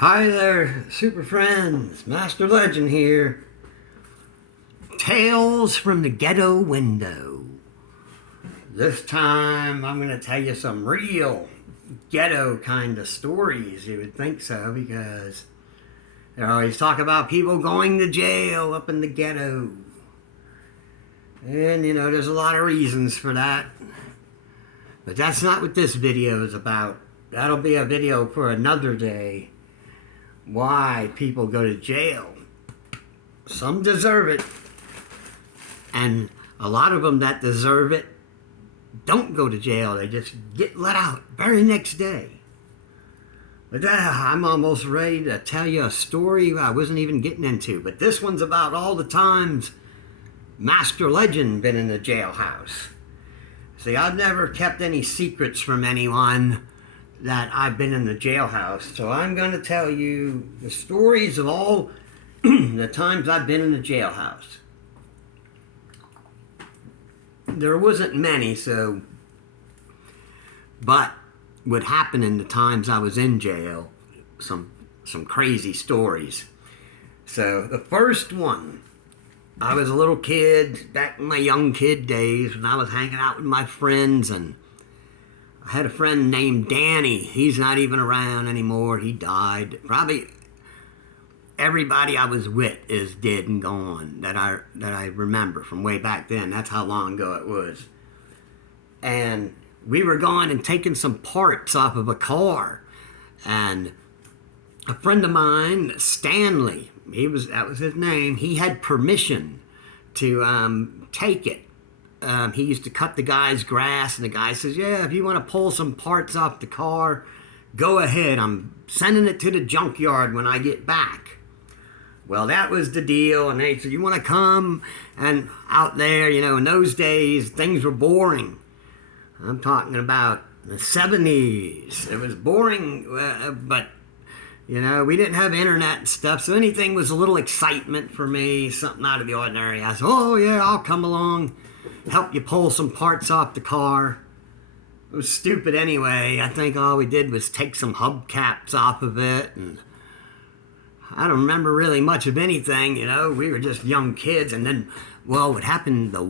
Hi there, super friends. Master Legend here. Tales from the Ghetto Window. This time I'm going to tell you some real ghetto kind of stories. You would think so, because they always talk about people going to jail up in the ghetto. And there's a lot of reasons for that. But that's not what this video is about. That'll be a video for another day. Why people go to jail. Some deserve it, and a lot of them that deserve it don't go to jail. They just get let out very next day. But I'm almost ready to tell you a story I wasn't even getting into, but this one's about all the times Master Legend been in the jailhouse. See, I've never kept any secrets from anyone that I've been in the jailhouse. So I'm going to tell you the stories of all the times I've been in the jailhouse. There wasn't many, but what happened in the times I was in jail, some crazy stories. So the first one, I was a little kid, back in my young kid days, when I was hanging out with my friends, and I had a friend named Danny. He's not even around anymore. He died. Probably everybody I was with is dead and gone that I remember from way back then. That's how long ago it was. And we were going and taking some parts off of a car. And a friend of mine, Stanley, that was his name, he had permission to take it. He used to cut the guy's grass, and the guy says, yeah, if you want to pull some parts off the car, go ahead. I'm sending it to the junkyard when I get back. Well, that was the deal, and they said, you want to come? And out there, in those days, things were boring. I'm talking about the 70s. It was boring, but, we didn't have internet and stuff, so anything was a little excitement for me, something out of the ordinary. I said, oh, yeah, I'll come along. Help you pull some parts off the car. It was stupid anyway. I think all we did was take some hubcaps off of it, and I don't remember really much of anything, We were just young kids, and then, well, what happened, the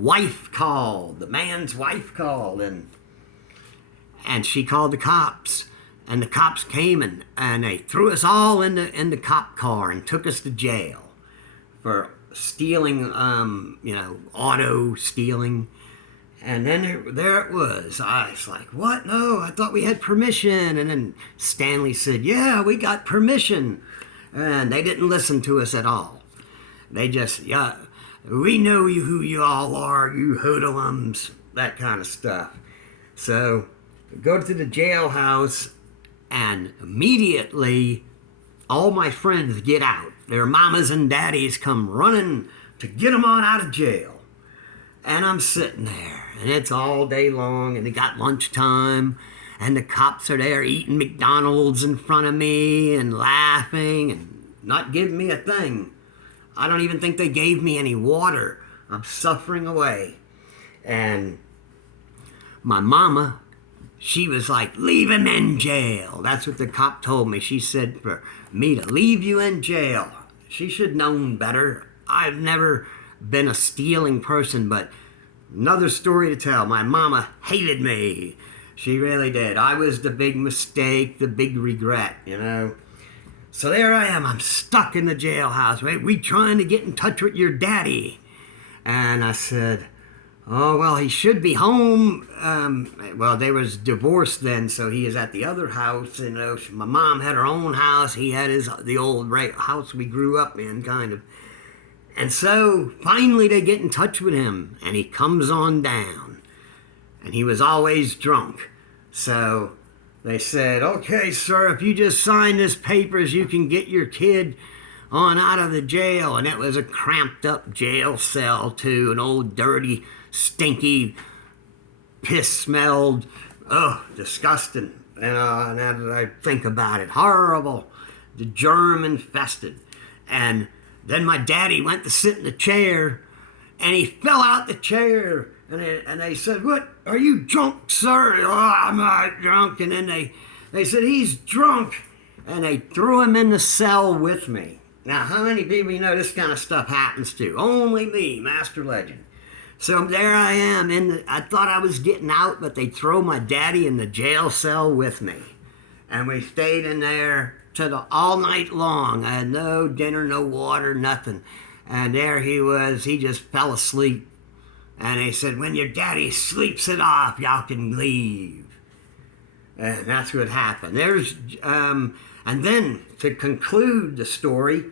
man's wife called, and she called the cops, and the cops came, and they threw us all in the cop car and took us to jail for stealing, auto stealing. And then there it was. I was like, what? No, I thought we had permission. And then Stanley said, yeah, we got permission. And they didn't listen to us at all. They just, yeah, we know who you all are, you hoodlums, that kind of stuff. So go to the jailhouse, and immediately all my friends get out. Their mamas and daddies come running to get them on out of jail. And I'm sitting there, and it's all day long, and they got lunchtime, and the cops are there eating McDonald's in front of me and laughing and not giving me a thing. I don't even think they gave me any water. I'm suffering away. And my mama, she was like, leave him in jail. That's what the cop told me. She said for me to leave you in jail. She should have known better. I've never been a stealing person, but another story to tell. My mama hated me. She really did. I was the big mistake, the big regret, So there I am. I'm stuck in the jailhouse. Right? We trying to get in touch with your daddy. And I said, oh, well, he should be home. Well, they was divorced then, so he is at the other house. My mom had her own house. He had the old house we grew up in, kind of. And so finally they get in touch with him, and he comes on down. And he was always drunk. So they said, okay, sir, if you just sign this papers, you can get your kid on out of the jail. And it was a cramped up jail cell, too, an old dirty, stinky, piss-smelled, disgusting. Now that I think about it, horrible, the germ-infested. And then my daddy went to sit in the chair, and he fell out the chair. And they said, what, are you drunk, sir? Oh, I'm not drunk. And then they said, he's drunk. and they threw him in the cell with me. Now, how many people you know this kind of stuff happens to? Only me, Master Legend. So there I am. I thought I was getting out, but they throw my daddy in the jail cell with me. And we stayed in there all night long. I had no dinner, no water, nothing. And there he was. He just fell asleep. And they said, when your daddy sleeps it off, y'all can leave. And that's what happened. And then to conclude the story,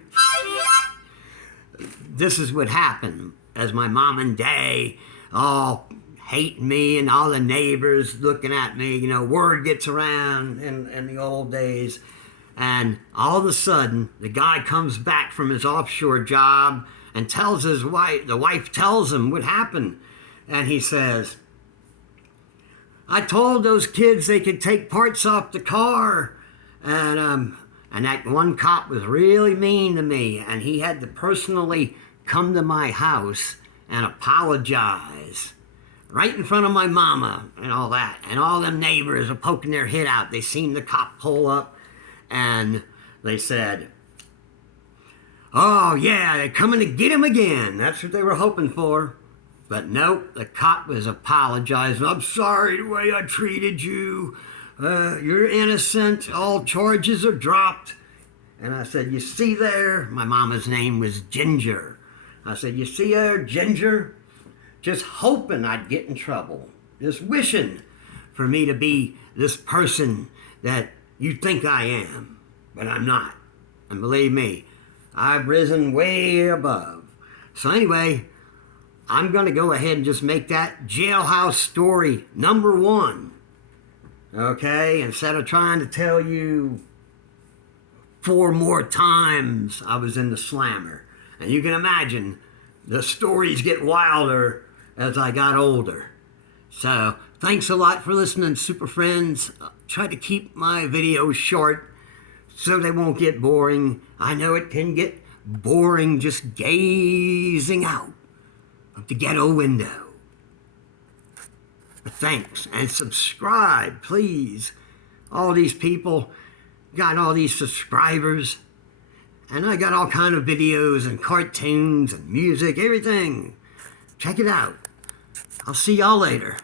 this is what happened. As my mom and dad all hate me and all the neighbors looking at me, you know, word gets around in the old days. And all of a sudden, the guy comes back from his offshore job and tells his wife, the wife tells him what happened. And he says, I told those kids they could take parts off the car. And that one cop was really mean to me. And he had to personally come to my house and apologize right in front of my mama and all that. And all them neighbors are poking their head out. They seen the cop pull up and they said, oh yeah, they're coming to get him again. That's what they were hoping for. But nope, the cop was apologizing. I'm sorry the way I treated you. You're innocent. All charges are dropped. And I said, you see there? My mama's name was Ginger. I said, you see her, Ginger? Just hoping I'd get in trouble. Just wishing for me to be this person that you think I am. But I'm not. And believe me, I've risen way above. So anyway, I'm going to go ahead and just make that jailhouse story number 1. Okay? Instead of trying to tell you 4 more times I was in the slammer. And you can imagine the stories get wilder as I got older. So, thanks a lot for listening, Super Friends. Try to keep my videos short so they won't get boring. I know it can get boring just gazing out of the ghetto window. But thanks, and subscribe, please. All these people got all these subscribers. And I got all kind of videos and cartoons and music, everything. Check it out. I'll see y'all later.